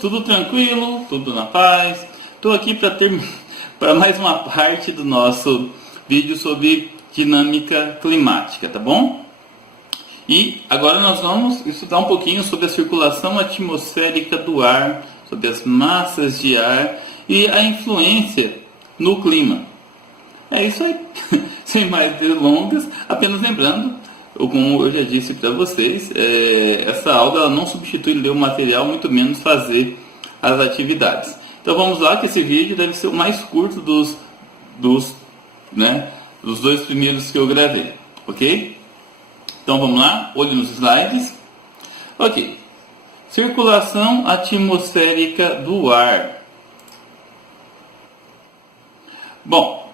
tudo tranquilo, tudo na paz. Estou aqui para mais uma parte do nosso vídeo sobre dinâmica climática, tá bom? E agora nós vamos estudar um pouquinho sobre a circulação atmosférica do ar, sobre as massas de ar e a influência no clima. É isso aí, sem mais delongas, apenas lembrando, como eu já disse para vocês, essa aula ela não substitui ler o material, muito menos fazer as atividades. Então vamos lá, que esse vídeo deve ser o mais curto dos dois primeiros que eu gravei, ok? Então vamos lá, olho nos slides. Ok, circulação atmosférica do ar. Bom,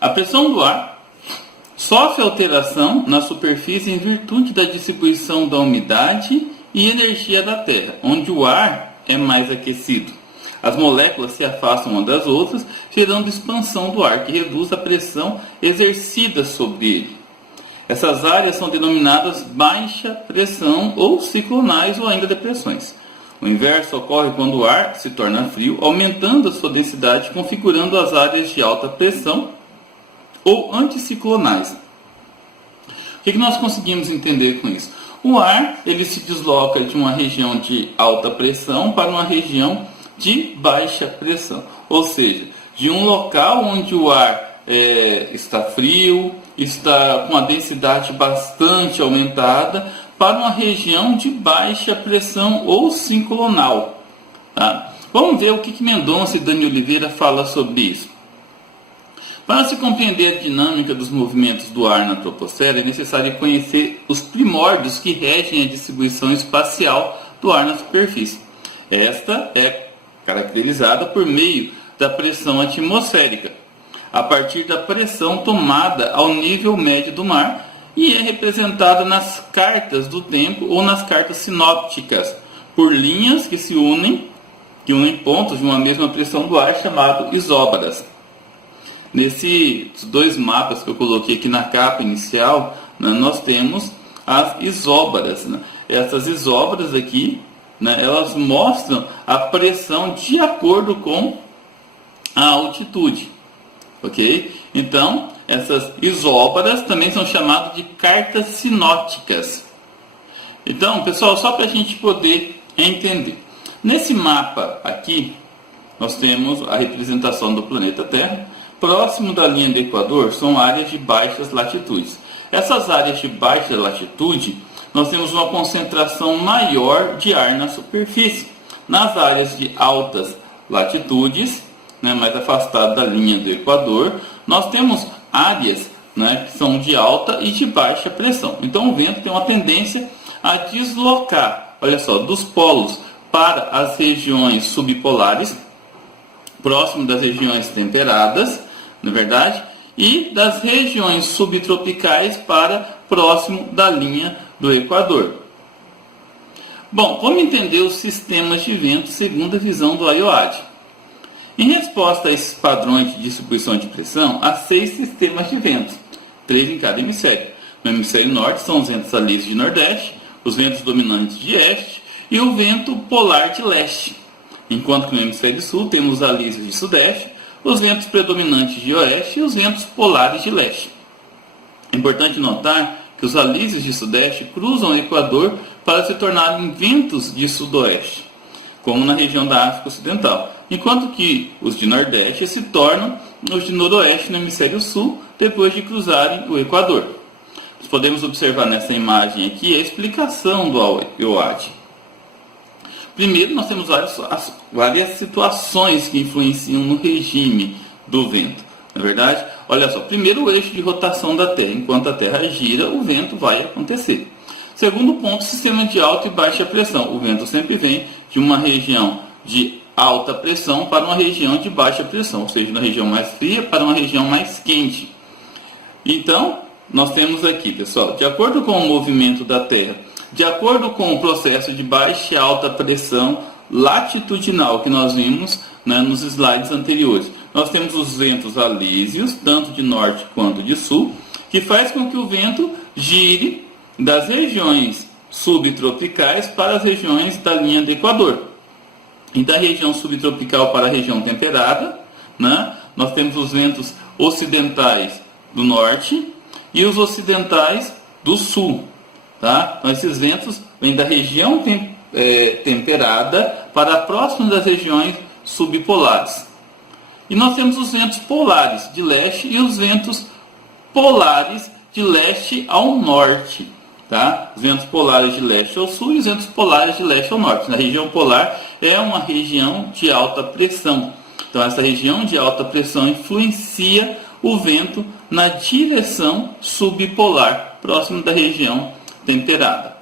a pressão do ar sofre alteração na superfície em virtude da distribuição da umidade e energia da Terra, onde o ar é mais aquecido. As moléculas se afastam umas das outras, gerando expansão do ar, que reduz a pressão exercida sobre ele. Essas áreas são denominadas baixa pressão ou ciclonais ou ainda depressões. O inverso ocorre quando o ar se torna frio, aumentando a sua densidade, configurando as áreas de alta pressão ou anticiclonais. O que nós conseguimos entender com isso? O ar ele se desloca de uma região de alta pressão para uma região de baixa pressão. Ou seja, de um local onde o ar está frio, está com a densidade bastante aumentada, para uma região de baixa pressão ou ciclonal. Tá? Vamos ver o que Mendonça e Dani Oliveira falam sobre isso. Para se compreender a dinâmica dos movimentos do ar na troposfera, é necessário conhecer os primórdios que regem a distribuição espacial do ar na superfície. Esta é caracterizada por meio da pressão atmosférica, a partir da pressão tomada ao nível médio do mar, e é representada nas cartas do tempo ou nas cartas sinópticas, por linhas que unem pontos de uma mesma pressão do ar, chamado isóbaras. Nesses dois mapas que eu coloquei aqui na capa inicial, nós temos as isóbaras. Essas isóbaras aqui, elas mostram a pressão de acordo com a altitude. Ok? Então, essas isóbaras também são chamadas de cartas sinópticas. Então, pessoal, só para a gente poder entender. Nesse mapa aqui, nós temos a representação do planeta Terra. Próximo da linha do Equador são áreas de baixas latitudes. Essas áreas de baixa latitude, nós temos uma concentração maior de ar na superfície. Nas áreas de altas latitudes, mais afastado da linha do Equador, nós temos áreas que são de alta e de baixa pressão. Então o vento tem uma tendência a deslocar, olha só, dos polos para as regiões subpolares, próximo das regiões temperadas, na verdade, e das regiões subtropicais para próximo da linha do Equador. Bom, vamos entender os sistemas de vento segundo a visão do IOAD. Em resposta a esses padrões de distribuição de pressão, há 6 sistemas de vento, 3 em cada hemisfério. No hemisfério norte são os ventos alísios de nordeste, os ventos dominantes de este e o vento polar de leste. Enquanto que no hemisfério sul temos os alísios de sudeste, os ventos predominantes de oeste e os ventos polares de leste. É importante notar que os alísios de sudeste cruzam o Equador para se tornarem ventos de sudoeste, como na região da África Ocidental, enquanto que os de nordeste se tornam os de noroeste no hemisfério sul, depois de cruzarem o Equador. Nós podemos observar nessa imagem aqui a explicação do IOAD. Primeiro, nós temos várias situações que influenciam no regime do vento. Na verdade, olha só, primeiro o eixo de rotação da Terra. Enquanto a Terra gira, o vento vai acontecer. Segundo ponto, sistema de alta e baixa pressão. O vento sempre vem de uma região de alta pressão para uma região de baixa pressão, ou seja, na região mais fria para uma região mais quente. Então, nós temos aqui, pessoal, de acordo com o movimento da Terra, de acordo com o processo de baixa e alta pressão latitudinal que nós vimos nos slides anteriores, nós temos os ventos alísios, tanto de norte quanto de sul, que faz com que o vento gire das regiões subtropicais para as regiões da linha do Equador. E da região subtropical para a região temperada, né, nós temos os ventos ocidentais do norte e os ocidentais do sul. Tá? Então, esses ventos vêm da região temperada para próximo das regiões subpolares. E nós temos os ventos polares de leste e os ventos polares de leste ao norte. Tá? Os ventos polares de leste ao sul e os ventos polares de leste ao norte. Na região polar é uma região de alta pressão. Então, essa região de alta pressão influencia o vento na direção subpolar, próximo da região temperada.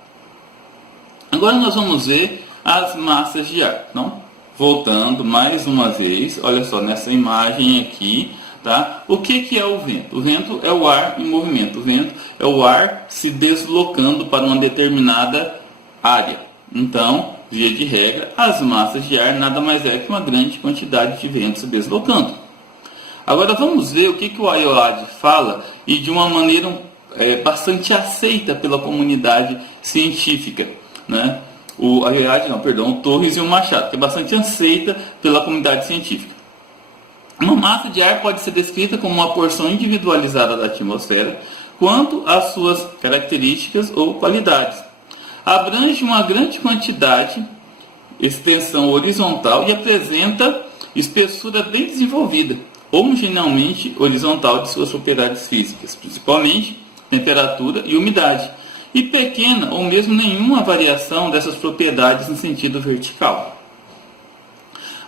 Agora nós vamos ver as massas de ar. Então, voltando mais uma vez, olha só, nessa imagem aqui, tá? O que é o vento? O vento é o ar em movimento. O vento é o ar se deslocando para uma determinada área. Então, via de regra, as massas de ar nada mais é que uma grande quantidade de vento se deslocando. Agora vamos ver o que o Ayoade fala e de uma maneira bastante aceita pela comunidade científica, né? O Torres e o Machado, que é bastante aceita pela comunidade científica. Uma massa de ar pode ser descrita como uma porção individualizada da atmosfera quanto às suas características ou qualidades. Abrange uma grande quantidade, extensão horizontal e apresenta espessura bem desenvolvida, homogeneamente horizontal de suas propriedades físicas, principalmente temperatura e umidade, e pequena ou mesmo nenhuma variação dessas propriedades no sentido vertical.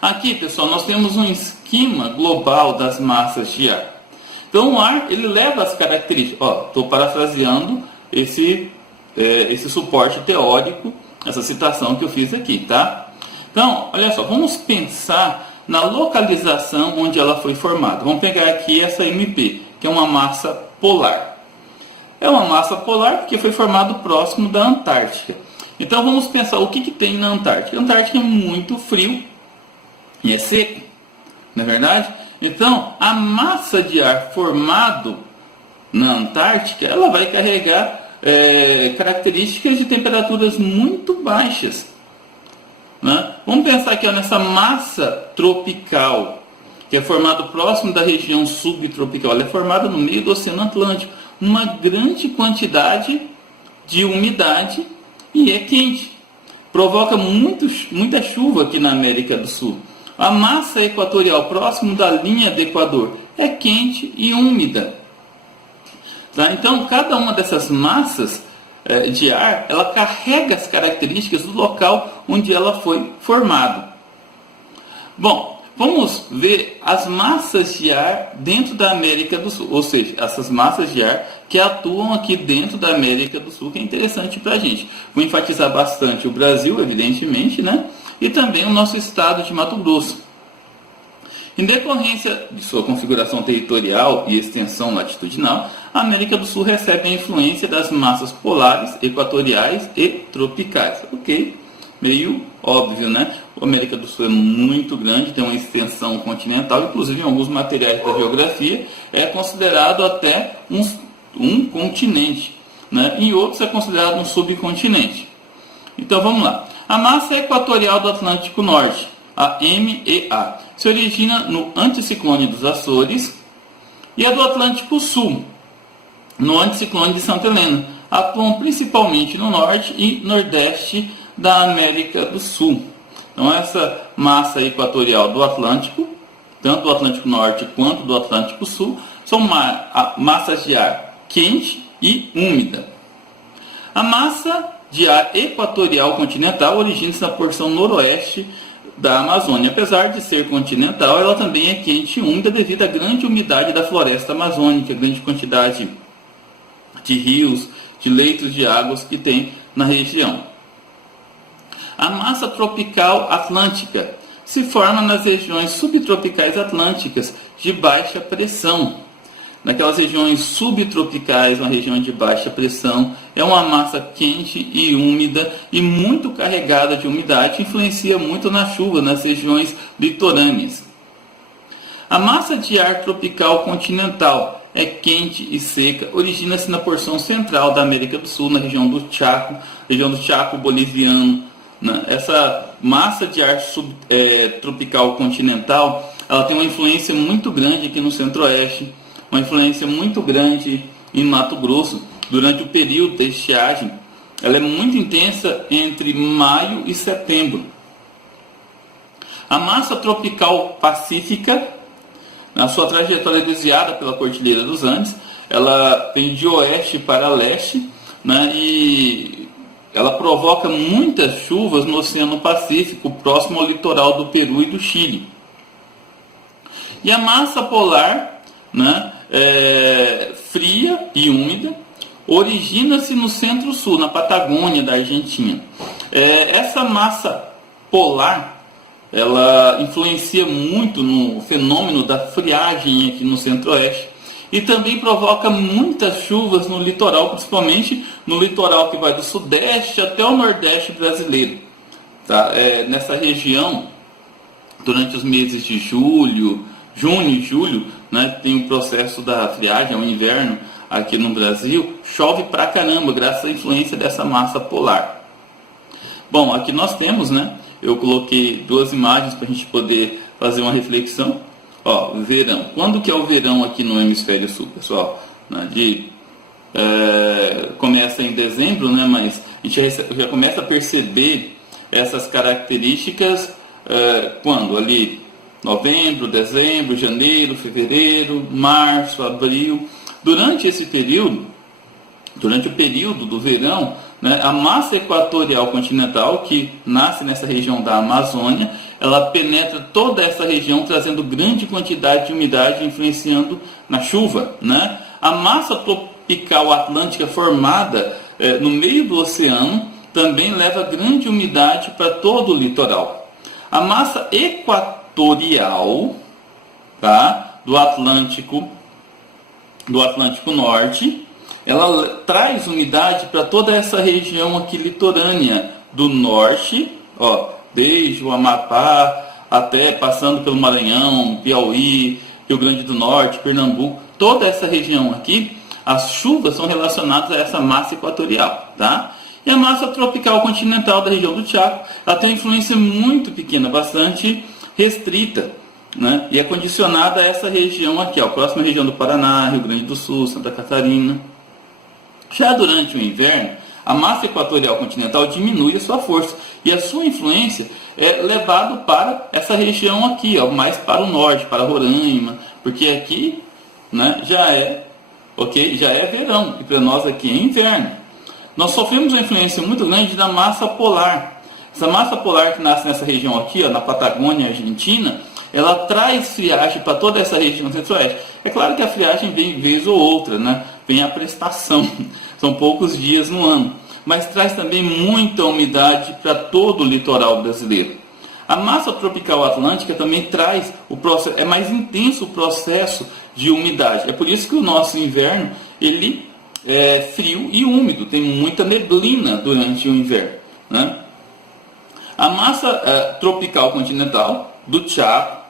Aqui, pessoal, nós temos um esquema global das massas de ar. Então, o ar, ele leva as características. Estou parafraseando esse suporte teórico, essa citação que eu fiz aqui, tá? Então, olha só, vamos pensar na localização onde ela foi formada. Vamos pegar aqui essa MP, que é uma massa polar. É uma massa polar porque foi formado próximo da Antártica. Então vamos pensar o que tem na Antártica. A Antártica é muito frio e é seco, não é verdade? Então a massa de ar formado na Antártica, ela vai carregar características de temperaturas muito baixas, né? Vamos pensar aqui nessa massa tropical, que é formada próximo da região subtropical. Ela é formada no meio do Oceano Atlântico. Uma grande quantidade de umidade e é quente. Provoca muita chuva aqui na América do Sul. A massa equatorial próximo da linha do Equador é quente e úmida. Tá? Então, cada uma dessas massas de ar, ela carrega as características do local onde ela foi formada. Bom, vamos ver as massas de ar dentro da América do Sul, ou seja, essas massas de ar que atuam aqui dentro da América do Sul, que é interessante para a gente. Vou enfatizar bastante o Brasil, evidentemente, né? E também o nosso estado de Mato Grosso. Em decorrência de sua configuração territorial e extensão latitudinal, a América do Sul recebe a influência das massas polares, equatoriais e tropicais. Ok? Meio óbvio, né? A América do Sul é muito grande, tem uma extensão continental, inclusive em alguns materiais da geografia é considerado até um continente, né? Em outros é considerado um subcontinente. Então vamos lá. A massa equatorial do Atlântico Norte, a MEA, se origina no anticiclone dos Açores, e a do Atlântico Sul, no anticiclone de Santa Helena. Atuam principalmente no norte e nordeste da América do Sul. Então essa massa equatorial do Atlântico, tanto do Atlântico Norte quanto do Atlântico Sul, são massas de ar quente e úmida. A massa de ar equatorial continental origina-se na porção noroeste da Amazônia. Apesar de ser continental, ela também é quente e úmida devido à grande umidade da floresta amazônica, grande quantidade de rios, de leitos de águas que tem na região. A massa tropical atlântica se forma nas regiões subtropicais atlânticas de baixa pressão. Naquelas regiões subtropicais, uma região de baixa pressão, é uma massa quente e úmida e muito carregada de umidade, influencia muito na chuva nas regiões litorâneas. A massa de ar tropical continental é quente e seca, origina-se na porção central da América do Sul, na região do Chaco boliviano. Né? Essa massa de ar tropical continental, ela tem uma influência muito grande aqui no centro-oeste, uma influência muito grande em Mato Grosso, durante o período da estiagem. Ela é muito intensa entre maio e setembro. A massa tropical pacífica, na sua trajetória desviada pela Cordilheira dos Andes, ela vem de oeste para leste, né, e ela provoca muitas chuvas no Oceano Pacífico, próximo ao litoral do Peru e do Chile. E a massa polar, né, fria e úmida, origina-se no centro-sul, na Patagônia da Argentina. Essa massa polar, ela influencia muito no fenômeno da friagem aqui no centro-oeste e também provoca muitas chuvas no litoral, principalmente no litoral que vai do sudeste até o nordeste brasileiro. Tá? Nessa região, durante os meses de junho e julho, né, tem o processo da friagem, o inverno aqui no Brasil, chove pra caramba, graças à influência dessa massa polar. Bom, aqui nós temos, né? Eu coloquei duas imagens para a gente poder fazer uma reflexão. Ó, verão. Quando que é o verão aqui no hemisfério sul, pessoal? Começa em dezembro, né? Mas a gente já começa a perceber essas características quando? Ali, novembro, dezembro, janeiro, fevereiro, março, abril. Durante esse período, durante o período do verão, né, a massa equatorial continental, que nasce nessa região da Amazônia, ela penetra toda essa região, trazendo grande quantidade de umidade, influenciando na chuva. Né? A massa tropical atlântica formada no meio do oceano também leva grande umidade para todo o litoral. A massa equatorial, tá, do Atlântico Norte, ela traz umidade para toda essa região aqui litorânea do norte, ó, desde o Amapá até passando pelo Maranhão, Piauí, Rio Grande do Norte, Pernambuco, toda essa região aqui, as chuvas são relacionadas a essa massa equatorial, tá? E a massa tropical continental da região do Chaco, ela tem influência muito pequena, bastante restrita, né? E é condicionada a essa região aqui, ó, a próxima região do Paraná, Rio Grande do Sul, Santa Catarina. Já durante o inverno, a massa equatorial continental diminui a sua força e a sua influência é levada para essa região aqui, ó, mais para o norte, para Roraima, porque aqui, né, já é verão e para nós aqui é inverno. Nós sofremos uma influência muito grande da massa polar. Essa massa polar que nasce nessa região aqui, ó, na Patagônia Argentina, ela traz friagem para toda essa região centro-oeste. É claro que a friagem vem vez ou outra, né? Vem a prestação, são poucos dias no ano, mas traz também muita umidade para todo o litoral brasileiro. A massa tropical atlântica também traz é mais intenso o processo de umidade. É por isso que o nosso inverno ele é frio e úmido, tem muita neblina durante o inverno, né? A massa tropical continental do Chaco,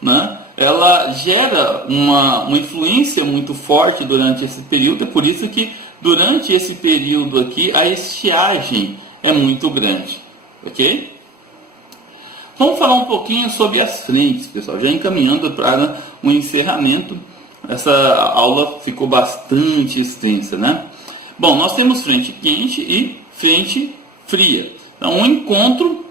né, ela gera uma influência muito forte durante esse período. É por isso que durante esse período aqui a estiagem é muito grande, ok? Vamos falar um pouquinho sobre as frentes, pessoal, já encaminhando para o encerramento. Essa aula ficou bastante extensa, né? Bom, nós temos frente quente e frente fria. Então, um encontro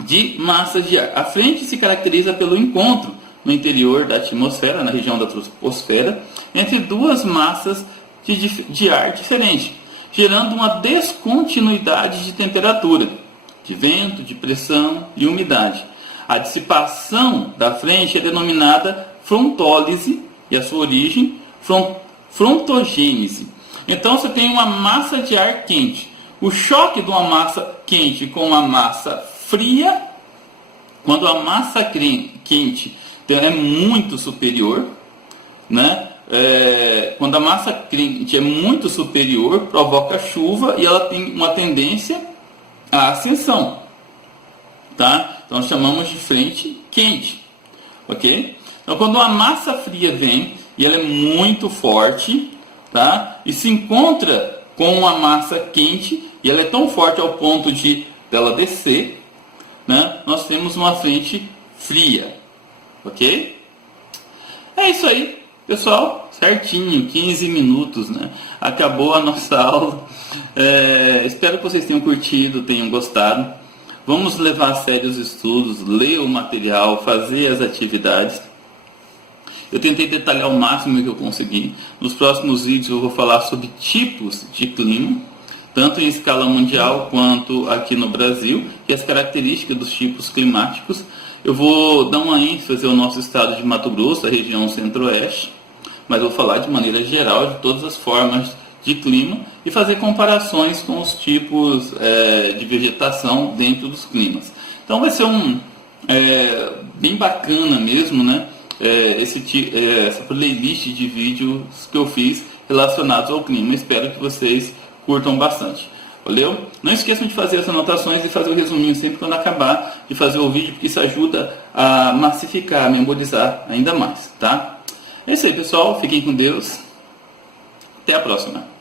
de massas de ar. A frente se caracteriza pelo encontro no interior da atmosfera, na região da troposfera, entre duas massas de ar diferentes, gerando uma descontinuidade de temperatura, de vento, de pressão e umidade. A dissipação da frente é denominada frontólise e a sua origem frontogênese. Então você tem uma massa de ar quente. O choque de uma massa quente com uma massa fria, quando a massa quente é muito superior, né? Quando a massa quente é muito superior, provoca chuva e ela tem uma tendência à ascensão, tá? Então chamamos de frente quente, ok? Então quando a massa fria vem, e ela é muito forte, tá? E se encontra com uma massa quente e ela é tão forte ao ponto de dela descer, né? Nós temos uma frente fria, ok? É isso aí, pessoal, certinho, 15 minutos, né? Acabou a nossa aula. Espero que vocês tenham curtido, tenham gostado. Vamos levar a sério os estudos, ler o material, fazer as atividades. Eu tentei detalhar o máximo que eu consegui. Nos próximos vídeos eu vou falar sobre tipos de clima, tanto em escala mundial quanto aqui no Brasil, e as características dos tipos climáticos. Eu vou dar uma ênfase ao nosso estado de Mato Grosso, a região centro-oeste, mas vou falar de maneira geral de todas as formas de clima e fazer comparações com os tipos de vegetação dentro dos climas. Então vai ser bem bacana mesmo, né? Essa playlist de vídeos que eu fiz relacionados ao clima. Espero que vocês curtam bastante. Valeu? Não esqueçam de fazer as anotações e fazer o resuminho sempre quando acabar de fazer o vídeo, porque isso ajuda a massificar, a memorizar ainda mais, tá? É isso aí, pessoal. Fiquem com Deus. Até a próxima.